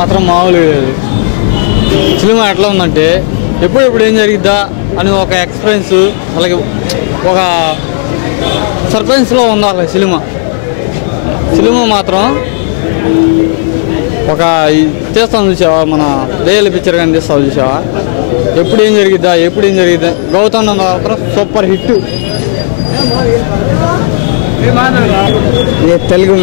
మాత్రం మామూలుగా లేదు. సినిమా ఎట్లా ఉందంటే ఎప్పుడు ఎప్పుడు ఏం జరిగిద్దా అని ఒక ఎక్స్పీరియన్స్ అలాగే ఒక సర్ప్రైజ్లో ఉంది అలా సినిమా. సినిమా మాత్రం ఒక ఈ తీస్తాం చూసావా? మన రియల్ పిక్చర్ కానీ తీస్తావు చూసావా? ఎప్పుడు ఏం జరిగిద్దా ఎప్పుడు ఏం జరిగిద్దా? గౌతమ్ మాత్రం సూపర్ హిట్. తెలుగు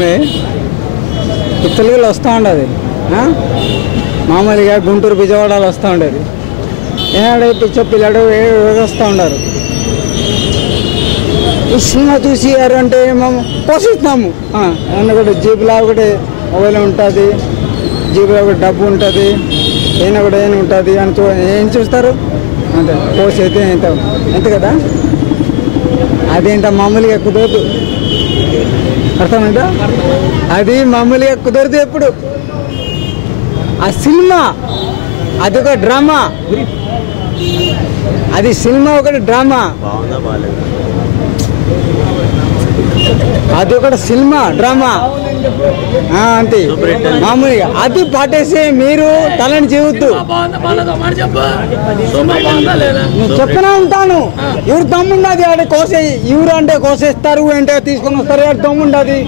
తెలుగులో వస్తూ ఉండదు? మామూలుగా గుంటూరు విజయవాడలో వస్తూ ఉండేది. ఏనాడు పిచ్చ పిల్లడు వస్తూ ఉండరు? ఈ సినిమా చూసి అంటే మేము పోషిస్తున్నాము. ఆ, ఏమన్నా కూడా జీబులో ఒకటి మొబైల్ ఉంటుంది జీబులో ఒకటి డబ్బు ఉంటుంది ఏమైనా కూడా ఏం ఉంటుంది అని చూ ఏం చూస్తారు? అంతే పోసి ఎంత ఎంత కదా? అదేంట మామూలుగా కుదరదు. అర్థమైందా? అది మామూలుగా కుదరదు ఎప్పుడు. ఆ సినిమా అది ఒక డ్రామా. అది సినిమా ఒకటి డ్రామా. అది ఒకటి సినిమా డ్రామా. అంతే. మామూలుగా. అది పాటేసి మీరు తలని చెబుతూ నేను చెప్తూనే ఉంటాను. ఎవరు దమ్ముండది ఆడ కోసే ఎవరు అంటే కోసేస్తారు అంటే తీసుకొని వస్తారు ఆడ దమ్ముండది.